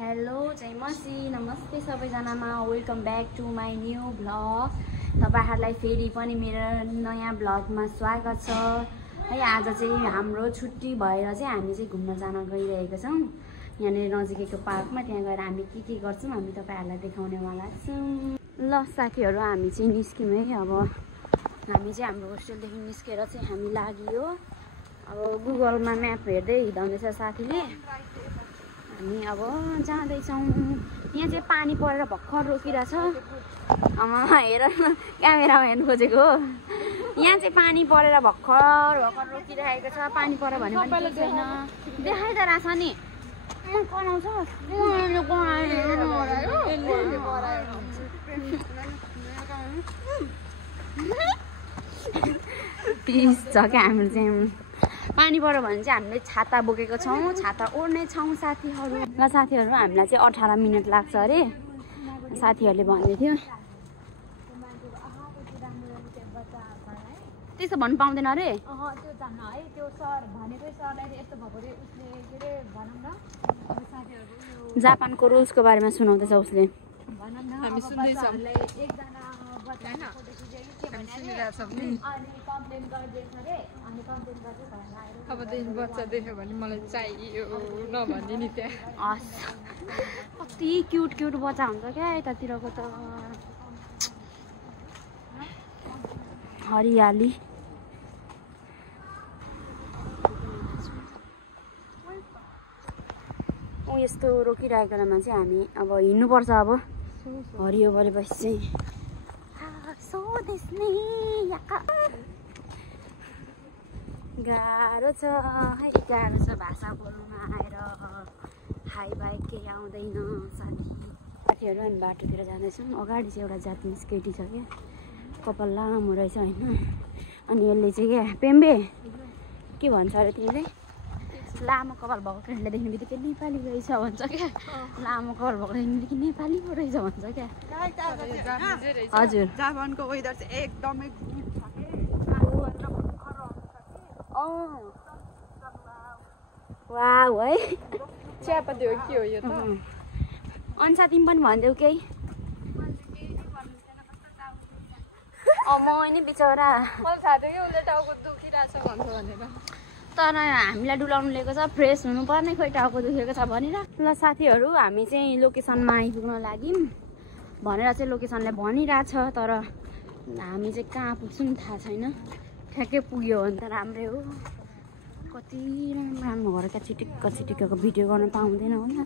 Hello जय मसी नमस्ते सबैजनामा welcome back to my new vlog. तपाईहरुलाई फेरि पनि मेरो नयाँ भ्लगमा स्वागत छ है। आज चाहिँ हाम्रो छुट्टी भएर चाहिँ हामी चाहिँ घुम्न जान गइरहेका छौं। यहाँनिर नजिकैको पार्कमा त्यहाँ गएर हामी के गर्छौं हामी तपाईहरुलाई देखाउनेवाला छौं। ल साथीहरु हामी चाहिँ निस्क्यौं है। अब हामी चाहिँ हाम्रो होस्टेलदेखि निस्केर चाहिँ हामी लाग्यो। अब गुगलमा म्याप हेर्दै हिँड्दैछ साथीले। हामी अब जाँदैछौँ। यहाँ चाहिँ पानी परेर भर्खर रोकिरहेछ। हेर न क्यामेरामा हेर्नु खोजेको हो। यहाँ चाहिँ पानी परेर भर्खर रोकिरहेको छ। पानी पऱ्यो भने पनि छैन देखाइदिरहेछ नि। कराउँछ पिस छ क्या। हामीले चाहिँ पानी पऱ्यो भने चाहिँ हामीले छाता बोकेको छौँ। छाता ओढ्ने छौँ साथीहरू। ल साथीहरू हामीलाई चाहिँ 18 मिनट लाग्छ अरे साथीहरूले भन्दै थियो। त्यस्तो भन्नु पाउँदैन अरे। जापानको रुल्सको बारेमा सुनाउँदैछ उसले। हामी सुन्दैछौँ अबदेखि बच्चा देख्यो भने मलाई चाहियो नभन्ने नि। त्यहाँ कति क्युट क्युट बच्चा हुन्छ क्या यतातिरको त। हरियाली यस्तो रोकिरहेको बेलामा चाहिँ हामी अब हिँड्नुपर्छ। अब हरियो परेपछि चाहिँ गाह्रो छ है। गाह्रो छ भाषा बोल्नुमा आएर। हाई बाइक केही आउँदैन साथीहरू। हामी बाटोतिर जाँदैछौँ। अगाडि चाहिँ एउटा जापानिज केटी छ क्या। कपाल लामो रहेछ होइन। अनि यसले चाहिँ क्या पेम्बे के भन्छ अरे तिमीले? लामो कपाल भएको केटीले देख्ने बित्तिकै नेपाली रहेछ भन्छ क्या। लामो कपाल भएको देख्ने बित्तिकै नेपाली पो रहेछ भन्छ क्या। हजुर जापानको वेदर चाहिँ एकदमै वाउ है। चियापत्ती हो के हो यो त? अन्सा तिमी पनि भनिदेऊ केही। म नि बिचरा मलाई थाहा थियो कि उसले टाउको दुखिरहेछ भन्छ भनेर। तर हामीलाई डुलाउनु लिएको छ। फ्रेस हुनुपर्ने खोइ टाउको दुखेको छ भनेर। ल साथीहरू हामी चाहिँ लोकेसनमा आइपुग्न लाग्यौँ भनेर चाहिँ लोकेसनले भनिरहेछ। तर हामी चाहिँ कहाँ पुग्छौँ थाहा छैन। ठ्याक्कै पुग्यो भने त राम्रै हो। कति राम्रो राम्रो घर क्या चिटिक्क भिडियो गर्न पाउँदैन होला।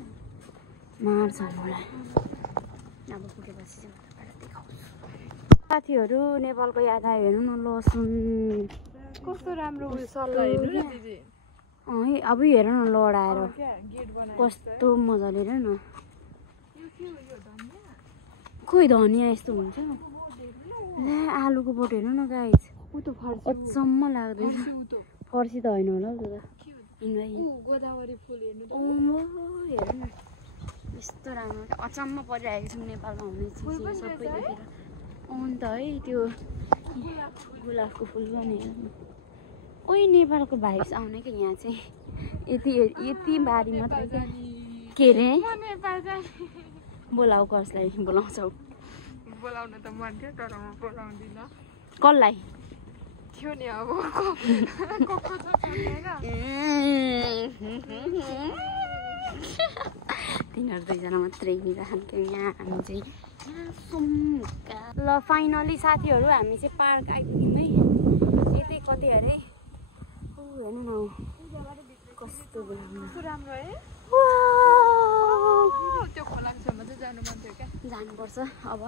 मार्छ मलाई। अब पुगेपछि चाहिँ म तपाईँलाई देखाउँछु। साथीहरू नेपालको याद आयो हेर्नु न। लसुन कस्तो राम्रो उयो सल्लाह हेर्नु न दिदी। अब हेर न लडाएर कस्तो मजाले हेर न। खोइ धनिया यस्तो हुन्छ। ला आलुको बोट हेर्नु न गाइस। अचम्म लाग्दैछ। फर्सी त होइन होला हौ त। गोदावरी फुल हेर्नु हेर न यस्तो राम्रो अचम्म परिरहेको छौँ नेपालमा हुने चिजहरू सबै देखेर। अन्त है त्यो गुलाबको फुल पनि हेर्नु। ओइ नेपालको भाइब्स आउने कि यहाँ चाहिँ यति बारी मात्रै क्या। के रे बोलाऊ कसलाई बोलाउँछौ? बोलाउन त मन थियो तर म बोलाउँदिन। कसलाई थियो नि अब तिनीहरू दुईजना मात्रै हिँडिरहन्थ्यो। यहाँ हामी चाहिँ ल फाइनली साथीहरू हामी चाहिँ पार्क आइपुग्यौँ है। यतै कति अरे हेर्नु न कस्तो राम्रो है। त्यो खोलाको छेउमा चाहिँ जानु मन थियो क्या। जानुपर्छ अब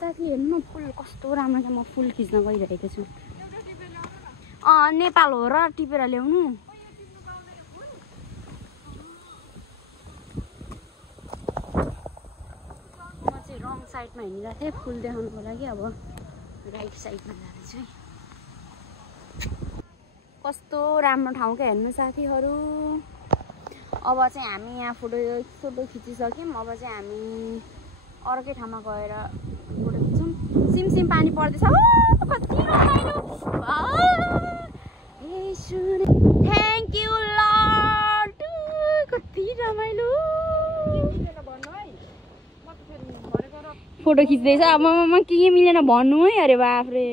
साथी हेर्नु न फुल कस्तो राम्रो छ। म फुल खिच्न गइरहेको छु। नेपाल हो र टिपेर ल्याउनु। म चाहिँ रङ साइडमा हिँडिरहेको थिएँ फुल देखाउनुको लागि। अब राइट साइडमा जाँदैछु है। कस्तो राम्रो ठाउँ क्या हेर्नु साथीहरू। अब चाहिँ हामी यहाँ फोटो खिचिसक्यौँ। अब चाहिँ हामी अर्कै ठाउँमा गएर फोटो खिच्छौँ। सिमसिम पानी पर्दैछ। कति रमाइलो। Thank you lord. कति रमाइलो। फोटो खिच्दैछ अब म के मिलेन भन्नु है अरे बाफ्रे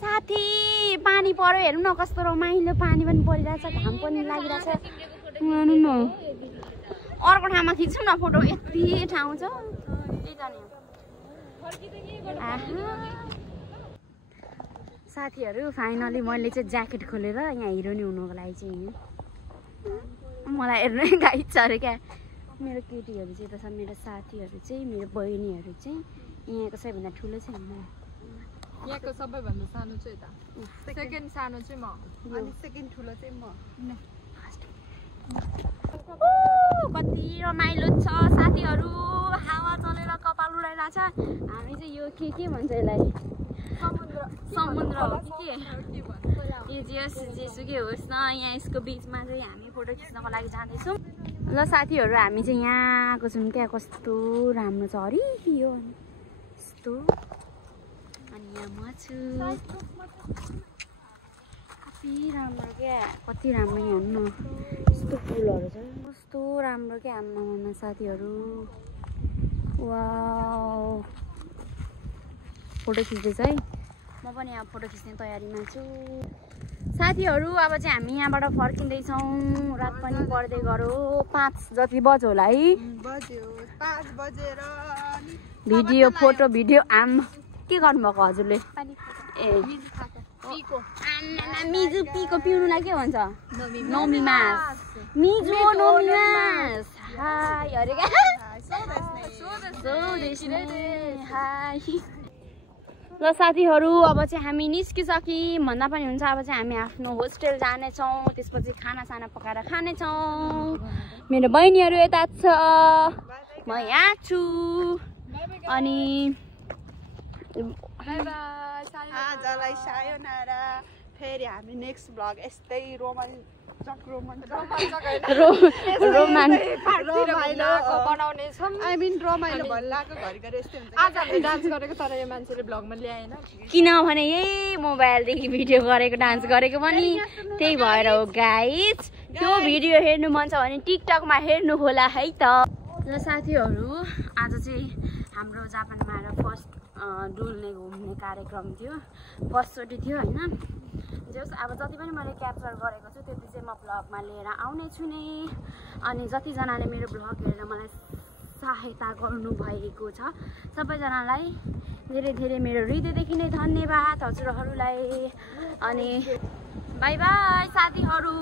साथी पानी पर्यो हेर्नु न कस्तो रमाइलो पानी पनि परिरहेछ घाम पनि लागिरहेछ हेर्नु न अर्को ठाउँमा खिच्छु न फोटो यति ठाउँ छ त्यही त नि साथीहरू फाइनली मैले चाहिँ ज्याकेट खोलेर यहाँ हिरोनी हुनुको लागि चाहिँ मलाई हेर्नु गाइड छ अरे क्या मेरो केटीहरू चाहिँ त छ मेरो साथीहरू चाहिँ मेरो बहिनीहरू चाहिँ यहाँको सबैभन्दा ठुलो छ नि यहाँको सबैभन्दा सानो चाहिँ यता सेकेन्ड सानो चाहिँ म अनि सेकेन्ड ठुलो चाहिँ म कति रमाइलो छ साथीहरू हावा चलेर कपाल उडाइरहेछ हामी चाहिँ यो के भन्छ यसलाई समुद्र हो कि के जेसुकै होस् न यहाँ यसको बिचमा चाहिँ हामी फोटो खिच्नको लागि जाँदैछौँ ल साथीहरू हामी चाहिँ यहाँ आएको छौँ क्या कस्तो राम्रो छ अरे यो यस्तो अनि यहाँ म छु कति राम्रो क्या कति राम्रो यहाँ हेर्नु यस्तो फुलहरू छ कस्तो राम्रो क्या आम्मामा साथीहरू वाउ फोटो खिच्दैछ है म पनि यहाँ फोटो खिच्ने तयारीमा छु साथीहरू अब चाहिँ हामी यहाँबाट फर्किँदैछौँ रात पनि पर्दै गयो 5 जति बज्यो होला है भिडियो फोटो भिडियो के गर्नुभएको हजुरले ए मिजु पीको पिउनुलाई के भन्छ नोमिमास मिजु नोमिमास हाय अरे क्या हाय ल साथीहरू अब चाहिँ हामी निस्किसक्यौँ भन्दा पनि हुन्छ अब चाहिँ हामी आफ्नो होस्टेल जानेछौँ त्यसपछि खानासाना पकाएर खानेछौँ मेरो बहिनीहरू यता छ म यहाँ छु अनि आजलाई सायोनारा फेरि हामी नेक्स्ट ब्लग यस्तै रमाइलो भइरहेको घरिघरि यस्तै हुन्छ आज हामी डान्स गरेको तर यो मान्छेले ब्लगमा ल्याएन किनभने यही मोबाइलदेखि भिडियो गरेको डान्स गरेको पनि त्यही भएर हो गाइज त्यो भिडियो हेर्नु मन छ भने टिकटकमा हेर्नु होला है त ल साथीहरू आज चाहिँ हाम्रो जापानमा आएर फर्स्ट डुल्ने घुम्ने कार्यक्रम थियो फर्स्टचोटि थियो होइन जस अब जति पनि मैले क्याप्चर गरेको छु त्यति चाहिँ म ब्लगमा लिएर आउने छु नि अनि जतिजनाले मेरो ब्लग हेरेर मलाई सहायता गर्नुभएको छ सबैजनालाई धेरै धेरै मेरो हृदयदेखि नै धन्यवाद हजुरहरूलाई अनि बाई बाई साथीहरू।